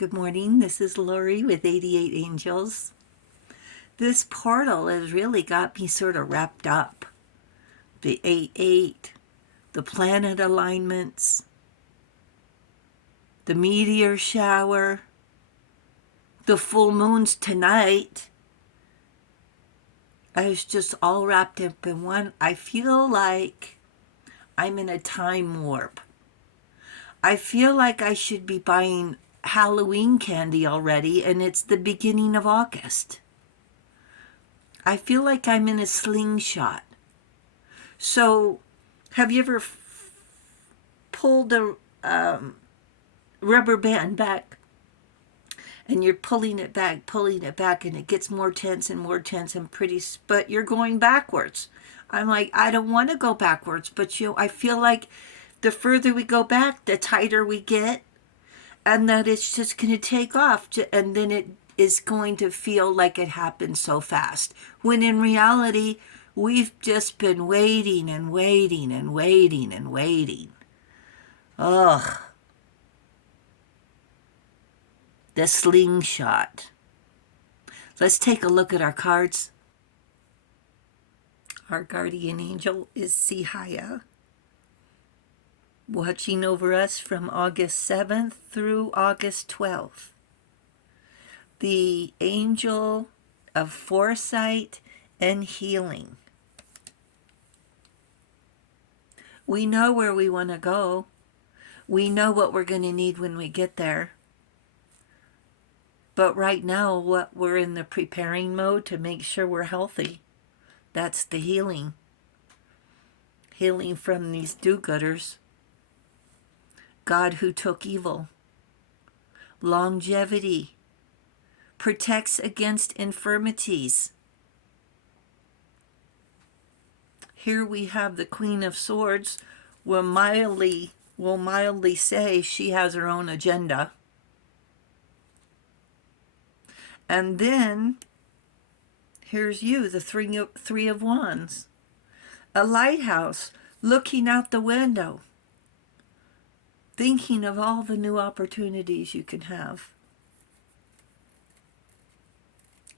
Good morning, this is Lori with 88 Angels. This portal has really got me sort of wrapped up. The 8-8, the planet alignments, the meteor shower, the full moons tonight. I was just all wrapped up in one. I feel like I'm in a time warp. I feel like I should be buying Halloween candy already, and it's the beginning of August. I feel like I'm in a slingshot. So, have you ever pulled a rubber band back, and you're pulling it back, and it gets more tense and more tense, and but you're going backwards. I'm like, I don't want to go backwards, but I feel like the further we go back, the tighter we get, and that it's just going to take off, and then it is going to feel like it happened so fast, when in reality, we've just been waiting and waiting and waiting and waiting. Ugh. The slingshot. Let's take a look at our cards. Our guardian angel is Sihaya, watching over us from August 7th through August 12th. The angel of foresight and healing. We know where we want to go. We know what we're going to need when we get there. But right now, we're in the preparing mode to make sure we're healthy. That's the healing. Healing from these do-gooders. God who took evil. Longevity. Protects against infirmities. Here we have the Queen of Swords. Will mildly say she has her own agenda. And then here's you, the Three of Wands. A lighthouse, looking out the window, thinking of all the new opportunities you can have,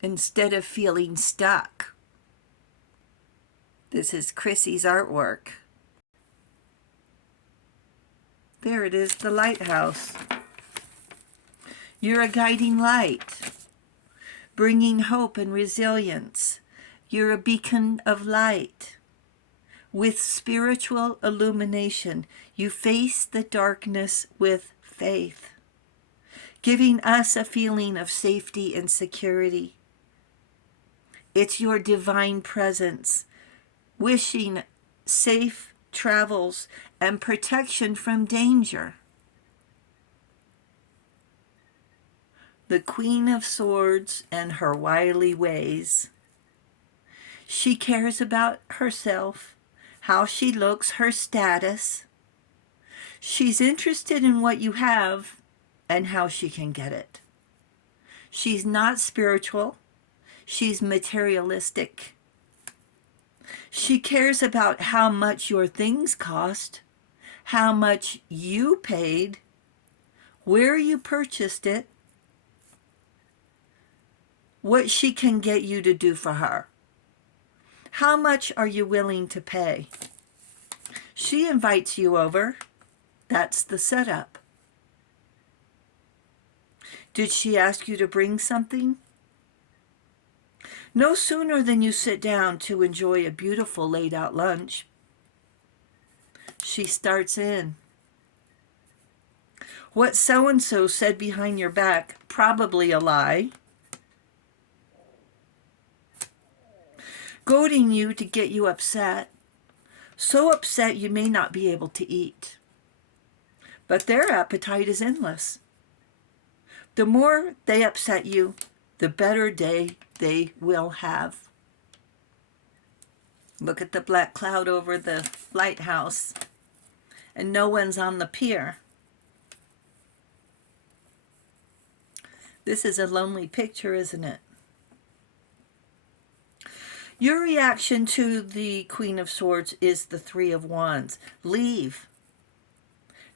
instead of feeling stuck. This is Chrissy's artwork. There it is, the lighthouse. You're a guiding light, bringing hope and resilience. You're a beacon of light. With spiritual illumination, you face the darkness with faith, giving us a feeling of safety and security. It's your divine presence, wishing safe travels and protection from danger. The Queen of Swords and her wily ways. She cares about herself, how she looks, her status. She's interested in what you have and how she can get it. She's not spiritual. She's materialistic. She cares about how much your things cost, how much you paid, where you purchased it, what she can get you to do for her. How much are you willing to pay? She invites you over. That's the setup. Did she ask you to bring something? No sooner than you sit down to enjoy a beautiful laid-out lunch, she starts in. What so-and-so said behind your back, probably a lie, goading you to get you upset, so upset you may not be able to eat. But their appetite is endless. The more they upset you, the better day they will have. Look at the black cloud over the lighthouse, and no one's on the pier. This is a lonely picture, isn't it? Your reaction to the Queen of Swords is the Three of Wands. Leave.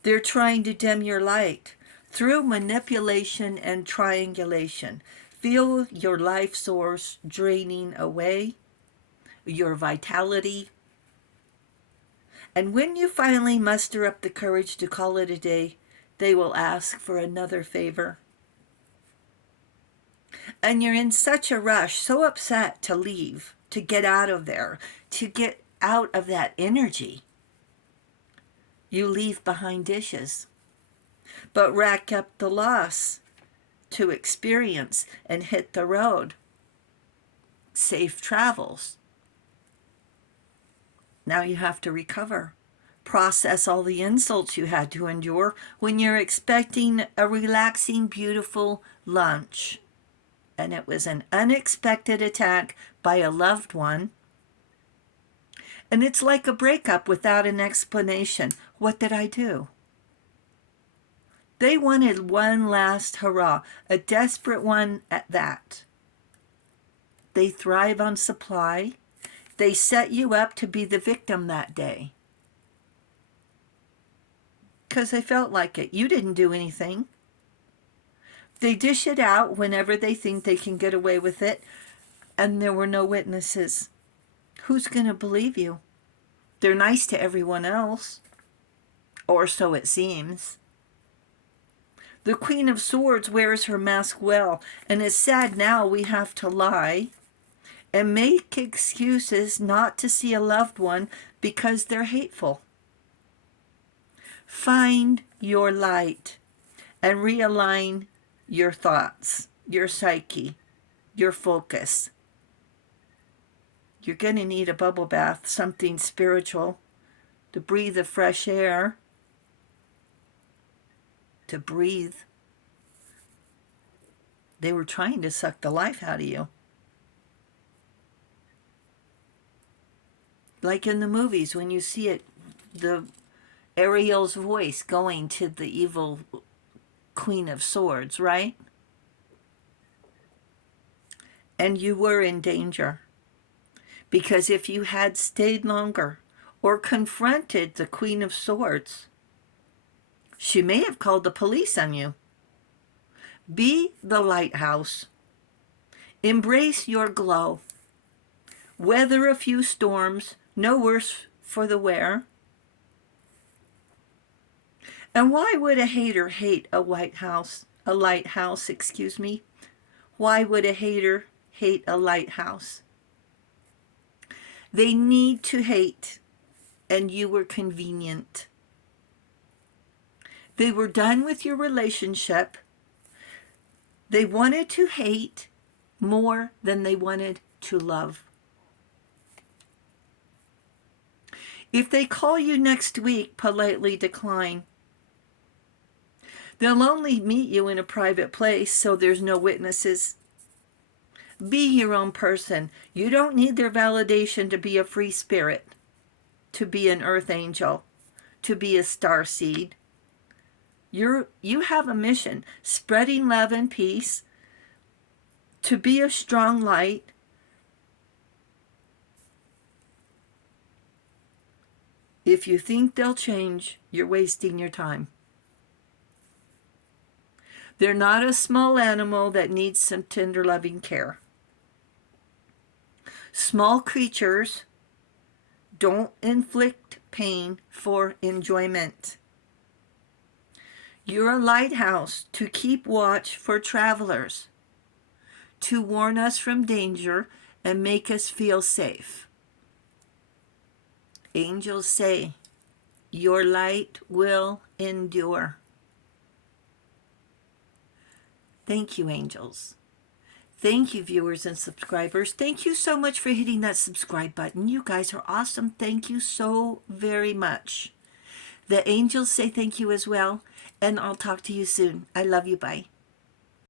They're trying to dim your light. through manipulation and triangulation. Feel your life source draining away, your vitality. And when you finally muster up the courage to call it a day, they will ask for another favor. And you're in such a rush, so upset to leave, to get out of there, to get out of that energy. You leave behind dishes, but rack up the loss to experience and hit the road. Safe travels. Now you have to recover. Process all the insults you had to endure when you're expecting a relaxing, beautiful lunch. And it was an unexpected attack by a loved one. And it's like a breakup without an explanation. What did I do? They wanted one last hurrah, a desperate one at that. They thrive on supply. They set you up to be the victim that day. Because they felt like it. You didn't do anything. They dish it out whenever they think they can get away with it, and there were no witnesses. Who's going to believe you? They're nice to everyone else, or so it seems. The Queen of Swords wears her mask well, and it's sad now we have to lie and make excuses not to see a loved one because they're hateful. Find your light and realign your thoughts, your psyche, your focus. You're going to need a bubble bath, something spiritual, to breathe the fresh air, to breathe. They were trying to suck the life out of you. Like in the movies, when you see it, the Ariel's voice going to the evil Queen of Swords, right? And you were in danger. Because if you had stayed longer or confronted the Queen of Swords, she may have called the police on you. Be the lighthouse. Embrace your glow. Weather a few storms, no worse for the wear. And why would a hater hate a lighthouse? Why would a hater hate a lighthouse? They need to hate, and you were convenient. They were done with your relationship. They wanted to hate more than they wanted to love. If they call you next week, politely decline. They'll only meet you in a private place, so there's no witnesses. Be your own person. You don't need their validation to be a free spirit, to be an earth angel, to be a star seed. You have a mission, spreading love and peace, to be a strong light. If you think they'll change, you're wasting your time. They're not a small animal that needs some tender, loving care. Small creatures don't inflict pain for enjoyment. You're a lighthouse to keep watch for travelers, to warn us from danger and make us feel safe. Angels say, your light will endure. Thank you, angels. Thank you, viewers and subscribers. Thank you so much for hitting that subscribe button. You guys are awesome. Thank you so very much. The angels say thank you as well, and I'll talk to you soon. I love you. Bye.